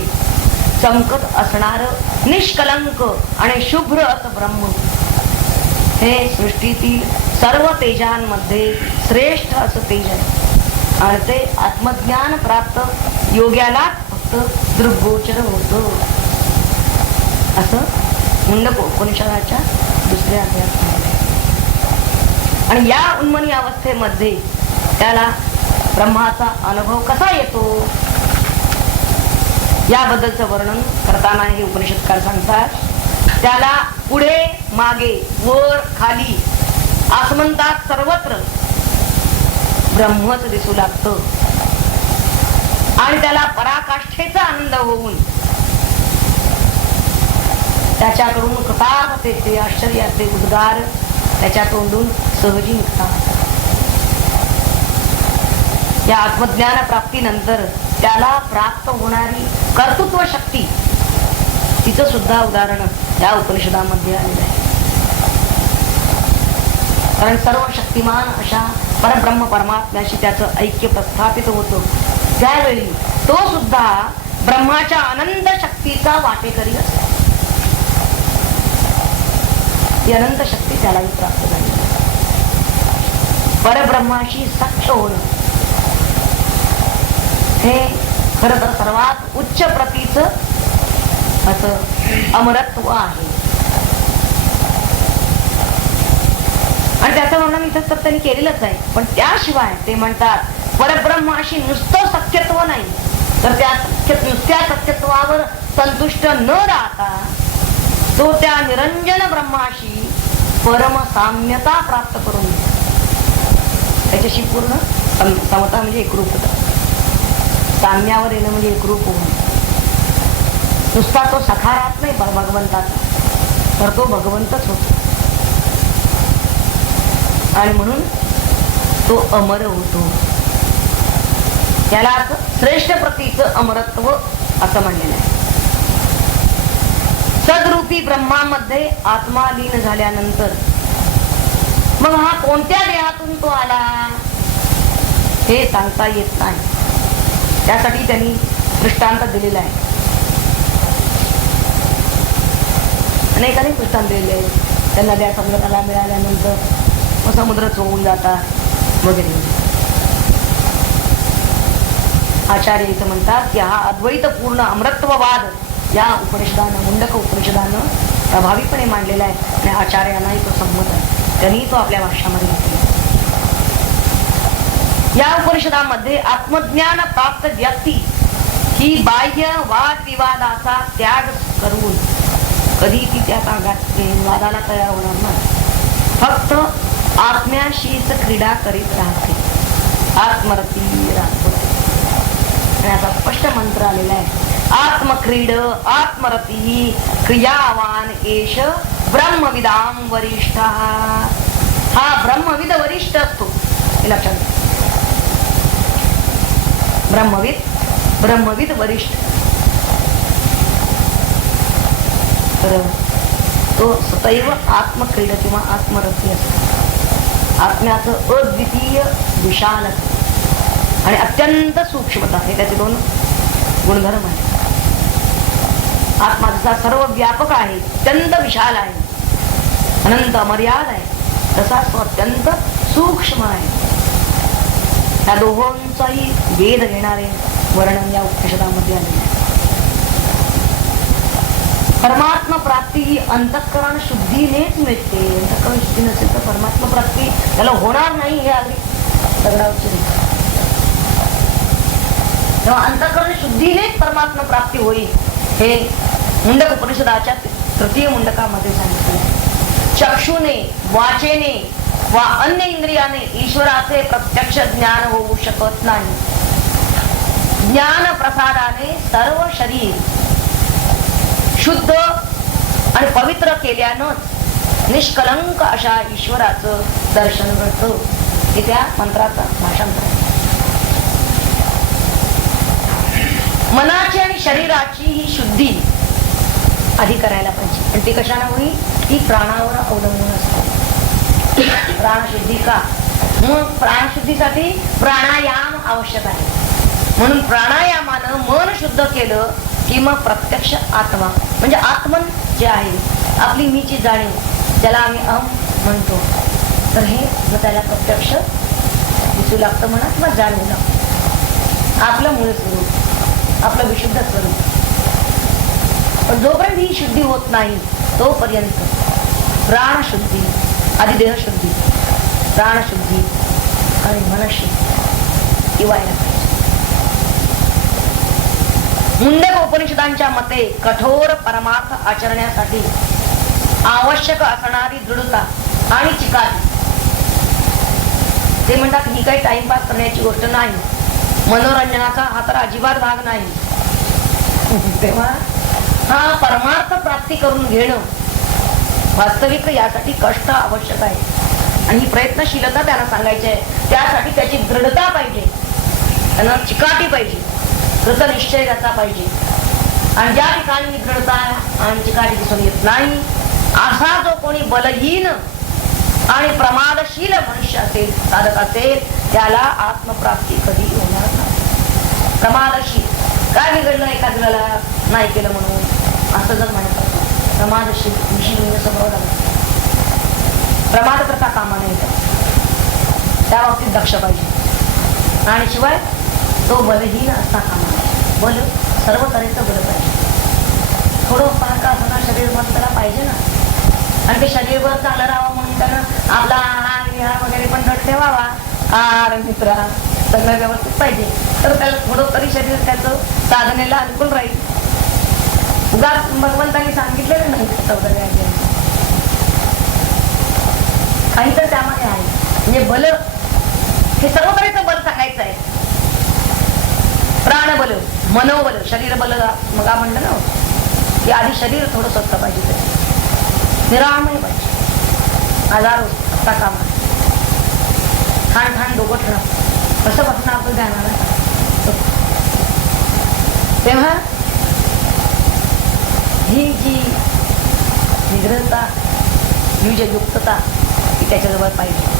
चमकत असणार निष्कलंक आणि शुभ्र असं ब्रह्म हे सृष्टीतील सर्व तेजांमध्ये श्रेष्ठ असं तेज आहे आणि ते आत्मज्ञान प्राप्त योग्याला फक्त दृग्गोचर होतं असं मुंडक उपनिषदाच्या दुसऱ्या अध्यायात. आणि या उन्मनी अवस्थेमध्ये त्याला ब्रह्माचा अनुभव कसा येतो याबद्दलचं वर्णन करताना हे उपनिषदकार सांगतात. त्याला पुढे मागे वर खाली आसमंतात सर्वत्र ब्रह्मच दिसू लागतं आणि त्याला पराकाष्ठेचा आनंद होऊन त्याच्याकडून कृतार्थतेचे आश्चर्याचे उद्गार त्याच्या तोंडून सहजी निघतात. या आत्मज्ञान प्राप्तीनंतर त्याला प्राप्त होणारी कर्तृत्व शक्ती तिचं सुद्धा उदाहरण या उपनिषदामध्ये आलेलं आहे. कारण सर्व शक्तिमान अशा परब्रह्म परमात्म्याशी त्याचं ऐक्य प्रस्थापित होतं त्यावेळी तो सुद्धा ब्रह्माच्या अनंत शक्तीचा वाटेकरी असतो. ती अनंत शक्ती त्यालाही प्राप्त झाली. परब्रह्माशी सख्य होणं हे खरं तर सर्वात उच्च प्रतीचं असं अमरत्व आहे. आणि त्याचं वर्णन इथं तर त्यांनी केलेलंच आहे. पण त्याशिवाय ते म्हणतात परब्रह्माशी नुसतं सख्यत्व नाही तर त्या नुसत्या सख्यत्वावर संतुष्ट न राहता तो त्या निरंजन ब्रह्माशी परम साम्यता प्राप्त करून त्याच्याशी पूर्ण समता म्हणजे एकरूपता. साम्यावर येणं म्हणजे एकरूप होणं. नुसता तो सखारात नाही भगवंताचा तर तो भगवंतच होतो आणि म्हणून तो अमर होतो. त्याला श्रेष्ठ प्रतीचं अमरत्व असं म्हणलेलं आहे. सद्रूपी ब्रह्मामध्ये आत्मा लीन झाल्यानंतर मग हा कोणत्या देहातून तो आला हे सांगता येत नाही. त्यासाठी त्यांनी दृष्टांत दिलेला आहे. अनेकाने दृष्टांत दिलेले आहे. त्यांना त्या समुद्राला मिळाल्यानंतर मग समुद्र चोळून जातात वगैरे. आचार्य इथं म्हणतात की हा अद्वैत पूर्ण अमृतत्ववाद या उपनिषदानं, मुंडक उपनिषदानं प्रभावीपणे मांडलेला आहे आणि आचार्यांनाही तो संमत आहे. त्यांनी तो आपल्या भाष्यामध्ये घेतला. या उपनिषदामध्ये आत्मज्ञान प्राप्त व्यक्ती ही बाह्य वादविवादाचा त्याग करून कधी ती त्या वादाला तयार होणार नाही. फक्त आत्म्याशीच क्रीडा करीत राहते. आत्मरती राहते. असा स्पष्ट मंत्र आलेला आहे. आत्मक्रीड आत्मरती क्रियावान एष ब्रह्मविदाम वरिष्ठ. हा ब्रह्मविद वरिष्ठ असतो, हे लक्षात घ्या. ब्रह्मविद वरिष्ठ. तर तो सदैव आत्मक्रीड किंवा आत्मरती असतो. आत्म्याचं अद्वितीय विशाल आणि अत्यंत सूक्ष्मता हे त्याचे दोन गुणधर्म आहेत. आत्मा जसा सर्व व्यापक आहे, अत्यंत विशाल आहे, अनंत अमर्याद आहे, तसा तो अत्यंत सूक्ष्म आहे. त्या दोहोंचाही वेध घेणारे वर्णन या उपनिषदामध्ये आलेले आहे. परमात्मा प्राप्ती ही अंतःकरण शुद्धीनेच मिळते. अंतःकरण शुद्धी नसेल तर परमात्मा प्राप्ती त्याला होणार नाही, हे अगदी दगडावरची. तेव्हा अंतःकरण शुद्धीनेच परमात्मा प्राप्ती होईल हे मुंडक उपनिषदाच्या तृतीय मुंडकामध्ये सांगितले. चक्षुने, वाचेने वा अन्य इंद्रियाने ईश्वराचे प्रत्यक्ष ज्ञान होऊ शकत नाही. ज्ञान प्रसादाने सर्व शरीर शुद्ध आणि पवित्र केल्यानंच निष्कलंक अशा ईश्वराचं दर्शन घडतं. हे त्या मंत्राचा भाषांतर आहे. मनाची आणि शरीराची ही शुद्धी आधी करायला पाहिजे. आणि ती कशाने होईल? ती प्राणावर अवलंबून असते. प्राणशुद्धी का? मग प्राणशुद्धीसाठी प्राणायाम आवश्यक आहे. म्हणून प्राणायामानं मन शुद्ध केलं की मग प्रत्यक्ष आत्मा म्हणजे आत्मन जे आहे, आपली मीची जाणीव, ज्याला आम्ही अहम म्हणतो, तर हे मग त्याला प्रत्यक्ष दिसू लागतं म्हणा किंवा जाणवू लागतं. आपलं मूळ स्वरूप, आपलं विशुद्ध स्वरूप. पण जोपर्यंत ही शुद्धी होत नाही तोपर्यंत प्राणशुद्धी, आधी देहशुद्धी, प्राणशुद्धी आणि मनशुद्धी व्हायला पाहिजे. मुंडक उपनिषदांच्या मते कठोर परमार्थ आचरण्यासाठी आवश्यक असणारी दृढता आणि चिकाटी. ते म्हणतात ही काही टाइमपास करण्याची गोष्ट नाही, मनोरंजनाचा हा तर अजिबात भाग नाही. तेव्हा हा परमार्थ प्राप्ती करून घेणं वास्तविक यासाठी कष्ट आवश्यक आहे आणि ही प्रयत्नशीलता त्यांना सांगायची आहे. त्यासाठी त्याची दृढता पाहिजे, त्यांना चिकाटी पाहिजे, कृतनिश्चय त्याचा पाहिजे. आणि ज्या ठिकाणी दृढता आणि चिकाटी दिसून येत नाही असा जो कोणी बलहीन आणि प्रमादशील मनुष्य असेल, साधक असेल, त्याला आत्मप्राप्ती कधी होणार नाही. प्रमादशील काय बिघडलं एखाद्याला नाही केलं म्हणून असं जर म्हणत असतो, प्रमादशील विषय समोर प्रमाद करता कामा नाही, त्या बाबतीत दक्ष पाहिजे. आणि शिवाय तो बलहीन असता कामा नाही. बल सर्व तऱ्हेचं बल पाहिजे. थोडं फार का असणार शरीर बल त्याला पाहिजे ना. आणि ते शरीरभर चाललं राहावं म्हणून त्यानं आपला आहार विहार वगैरे पण घट ठेवावा. आहार मित्रा सगळं व्यवस्थित पाहिजे, तर त्याला थोडं तरी शरीर त्याचं साधनेला अनुकूल राहील. उगाच भगवंतांनी सांगितलेलं नाही काही तर त्यामध्ये आहे. म्हणजे बल हे सर्व तऱ्हेचं बल सांगायचं आहे. प्राणबल, मनोबल, शरीर बल मग म्हणलं ना की आधी शरीर थोडं स्वस्त पाहिजे, निरामय पाहिजे, आजार असता कामा. ठाण ठाण डोकं ठेवणं कसं बसणं आपलं ध्यानाला. तेव्हा ही जी निग्रहता, ही जी युक्तता ती त्याच्याजवळ पाहिजे.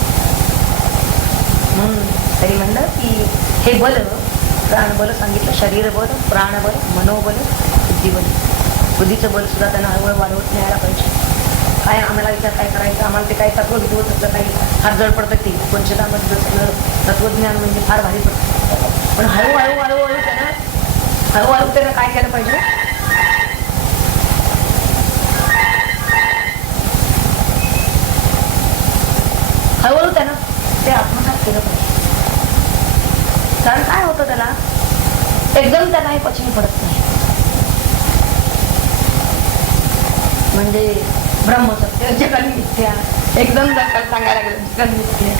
म्हणून तरी म्हणलं की हे बल, प्राणबल सांगितलं, शरीर बल, प्राणबल, मनोबल, बुद्धिबल. बुद्धीचं बल सुद्धा त्यांना हळूहळू वाढवत न्यायला पाहिजे. काय आम्हाला विचार काय करायचं, आम्हाला ते काय तत्व विधवत असलं, काही हात जड पडतं ते पंचदामध्ये सगळं तत्वज्ञान म्हणजे फार भारी पडतं. पण हळूहळू त्यानं काय केलं पाहिजे, हळूहळू त्यानं ते आत्मसात केलं पाहिजे. कारण काय होतं त्याला एकदम त्याला हे पचनी पडत नाही. म्हणजे ब्रह्मसत्य जगाली मिथ्या एकदम सांगायला गेलं जगाली मिथ्या.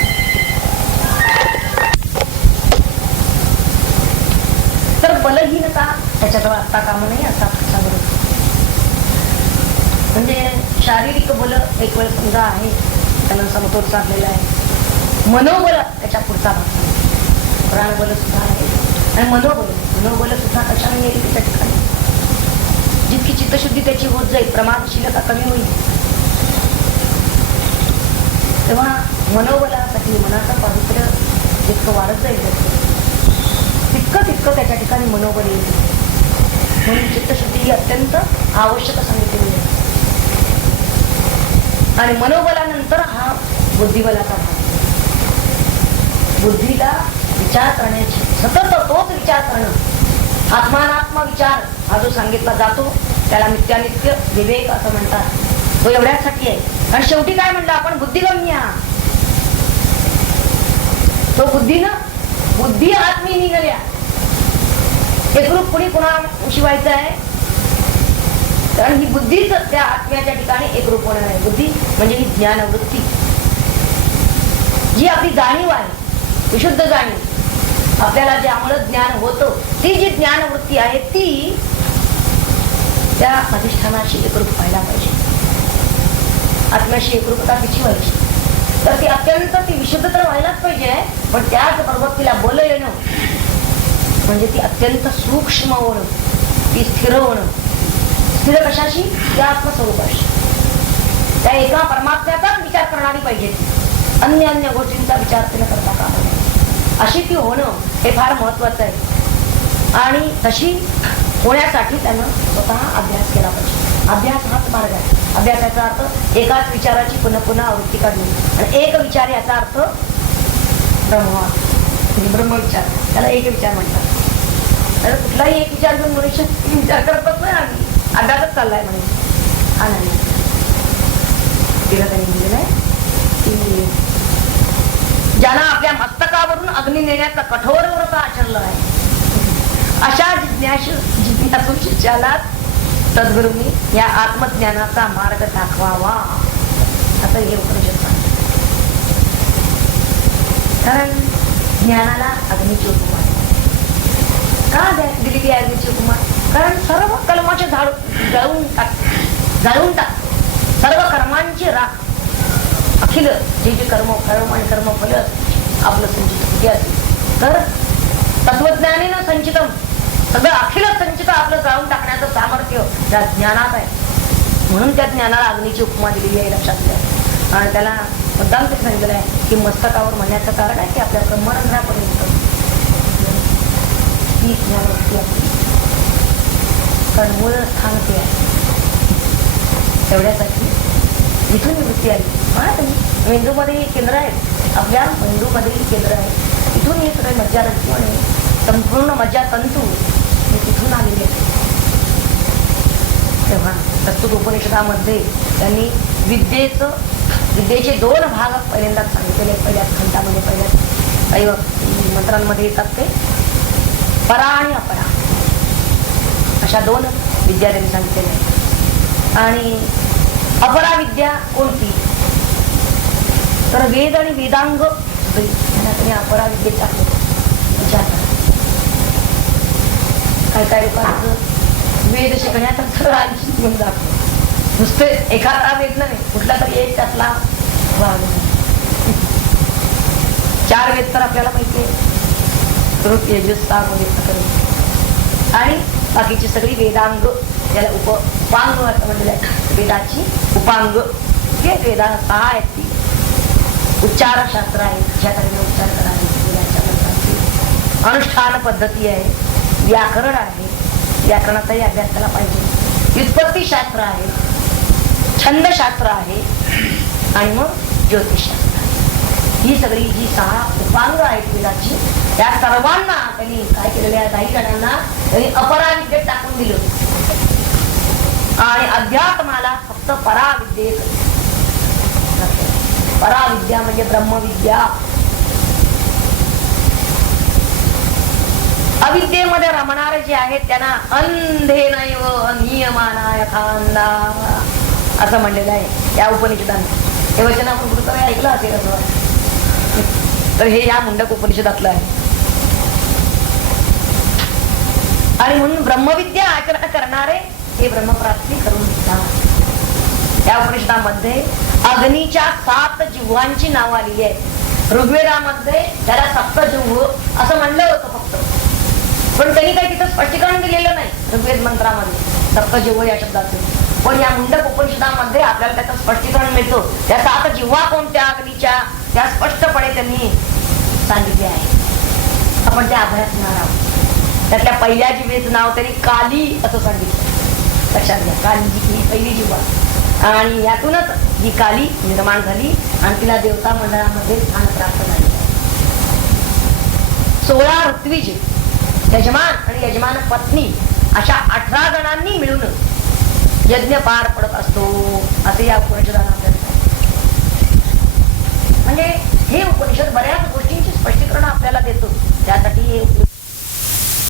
तर बलहीनता त्याच्याजवळ आता कामा नाही असा सांगतो. म्हणजे शारीरिक बल एक वेळ समजा आहे, त्यानं समतोल साधलेला आहे. मनोबल त्याच्या पुढचा भाग, प्राणबल सुद्धा आहे आणि मनोबल सुद्धा कशाने येईल त्याच्या ठिकाणी. जितकी चित्तशुद्धी त्याची होत जाईल, प्रमादशीलता कमी होईल, तेव्हा मनोबलासाठी मनाचं पावित्र्य जितकं वाढत जाईल तितकं त्याच्या ठिकाणी मनोबल येईल. म्हणून चित्तशुद्धी ही अत्यंत आवश्यक सांगितलेली आहे. आणि मनोबलानंतर हा बुद्धिबलाचा भाग. बुद्धीला विचार करण्याची, सतत तोच विचार करणं, आत्मानात्म विचार हा जो सांगितला जातो त्याला नित्यानित्य विवेक असं म्हणतात. तो एवढ्यासाठी आहे. आणि शेवटी काय म्हणलं आपण, बुद्धिगम्य. तो बुद्धी आत्मी निघाल्या. एकरूप कुणी कुणाशी व्हायचं आहे, कारण ही बुद्धीच त्या आत्म्याच्या ठिकाणी एकरूप होणार आहे. बुद्धी म्हणजे ही ज्ञानवृत्ती, जी आपली जाणीव आहे, विशुद्ध जाणीव, आपल्याला ज्यामुळे ज्ञान होतं, ती जी ज्ञानवृत्ती आहे ती त्या अधिष्ठानाशी एकरूप व्हायला पाहिजे. आत्म्याशी एकरूपता तिची व्हायची, तर ती अत्यंत ती विशुद्ध तर व्हायलाच पाहिजे. पण त्याचबरोबर तिला बल येणं म्हणजे ती अत्यंत सूक्ष्म होणं, ती स्थिर होणं. स्थिर कशाशी, त्या आत्मस्वरूपाशी, त्या एका परमात्म्याचाच विचार करणारी पाहिजे. अन्य गोष्टींचा विचार तिला करता कामा नये. अशी ती होणं हे फार महत्वाचं आहे. आणि तशी होण्यासाठी त्यानं स्वतः अभ्यास केला पाहिजे. अभ्यास हाच मार्ग आहे. अभ्यासाचा अर्थ एकाच विचाराची पुन्हा आवृत्ती काढणे, आणि एक विचार याचा अर्थ ब्रह्मविचार, त्याला एक विचार म्हणतात. तर कुठलाही एक विचार घेऊन मनुष्य विचार करतच नाही, आम्ही अभ्यासच चाललाय म्हणे. हा नाही, तिला त्यांनी म्हणलेलं आहे की ज्यांना आपल्या मस्तकावरून अग्नी नेण्याचा कठोर व्रत आचरलं आहे, अशा जिज्ञासू शिष्याला सद्गुरूंनी या आत्मज्ञानाचा मार्ग दाखवावा, असं हे उपनिषद सांगते. कारण ज्ञानाला अग्नीची उपमा का दिलेली आहे? अग्नीची उपमा कारण सर्व कलमाचे झाड जाळून टाक, सर्व कर्मांची राख, अखिल जे कर्म आणि कर्मफल आपलं संचित किती असेल, तर तत्वज्ञानीनं संचितम, सगळं अखिल संचित आपलं जाळून टाकण्याचं सामर्थ्य त्या ज्ञानात आहे. म्हणून त्या ज्ञानाला अग्नीची उपमा दिलेली आहे, लक्षात घ्या. आणि त्याला मुद्दाम ते सांगितलं आहे की मस्तकावर म्हणण्याचं कारण आहे की आपल्या ब्रह्मरंध्रापर्यंत ही ज्ञानवृत्ती आहे, कारण मूळ स्थान ते आहे. तेवढ्यासाठी इथून वृत्ती आली. तुम्ही मेंदूमध्ये केंद्र आहेत, आपल्या मेंदूमध्ये केंद्र आहे, इथून हे सगळे मज्जारंतू आणि संपूर्ण मज्जातंतू हे तिथून आलेले आहेत. तेव्हा प्रस्तुत उपनिषदामध्ये त्यांनी विद्येचे 2 भाग पहिल्यांदाच सांगितलेले. पहिल्याच खंडामध्ये, पहिल्याच काही मंत्रांमध्ये येतात ते परा आणि अपरा, अशा 2 विद्या त्यांनी सांगितलेल्या आहेत. आणि अपरा विद्या कोणती, तर वेद आणि वेदांग त्यांनी अपरा विद्येत टाकले. विचार करा, काय लोकांचं वेद शिकण्याचा तर घेऊन जातो, नुसते एखादा वेद नाही, कुठला तरी एक त्यातला भाग. 4 वेद तर आपल्याला माहिती आहे, आणि बाकीची सगळी वेदांग, त्याला उपांग असं म्हणलेलं आहे. वेदाची उपांग हे वेदा 6 आहेत, ती उच्चार शास्त्र आहे, ज्या तऱ्हेने उच्चार करावे, अनुष्ठान पद्धती आहे, व्याकरण आहे, व्याकरणाचाही अभ्यास केला पाहिजे, व्युत्पत्तीशास्त्र आहे, छंदशास्त्र आहे आणि मग ज्योतिषशास्त्र आहे. ही सगळी जी 6 उपांग आहेत वेदाची, त्या सर्वांना त्यांनी काय केलेल्या 10 जणांना त्यांनी अपराविद्येत टाकून दिलं आणि अध्यात्माला फक्त पराविद्येत. पराविद्या म्हणजे ब्रह्मविद्या. अविद्येमध्ये रमणारे जे आहेत त्यांना अंधे नैव नियमानाय खांदा असं म्हणलेलं आहे या उपनिषदांनी. हे वचन आपण कुठं ऐकलं असेल असं वाटतं. तर हे या मुंडक उपनिषदातलं आहे. आणि म्हणून ब्रह्मविद्या आचरण करणारे हे ब्रह्मप्राप्ती करून घेतात. या उपनिषदामध्ये अग्नीच्या 7 जिव्हांची नावं आलेली आहेत. ऋग्वेदामध्ये त्याला सप्तजिव्ह असं म्हणलं होतं फक्त, पण त्यांनी काही तिथं स्पष्टीकरण दिलेलं नाही ऋग्वेद मंत्रामध्ये सप्तजिव्ह या शब्दाचं. पण या मुंडक उपनिषदामध्ये आपल्याला त्याचं स्पष्टीकरण मिळतो. त्या 7 जिव्हा कोणत्या अग्नीच्या त्या स्पष्टपणे त्यांनी सांगितले आहे. आपण त्या अभ्यासणार आहोत. त्यातल्या पहिल्या जिव्हेचं नाव त्यांनी काली असं सांगितलं. लक्षात घ्या, काली ही पहिली जिव्हा आणि यातूनच ही काली निर्माण झाली आणि तिला देवता मंडळामध्ये स्थान प्राप्त झाले. 16 ऋत्विज, यजमान आणि यजमान पत्नी अशा 18 जणांनी मिळून यज्ञ पार पडत असतो असे या उपनिषदाला आपल्याला. म्हणजे हे उपनिषद बऱ्याच गोष्टींची स्पष्टीकरण आपल्याला देतो. त्यासाठी हे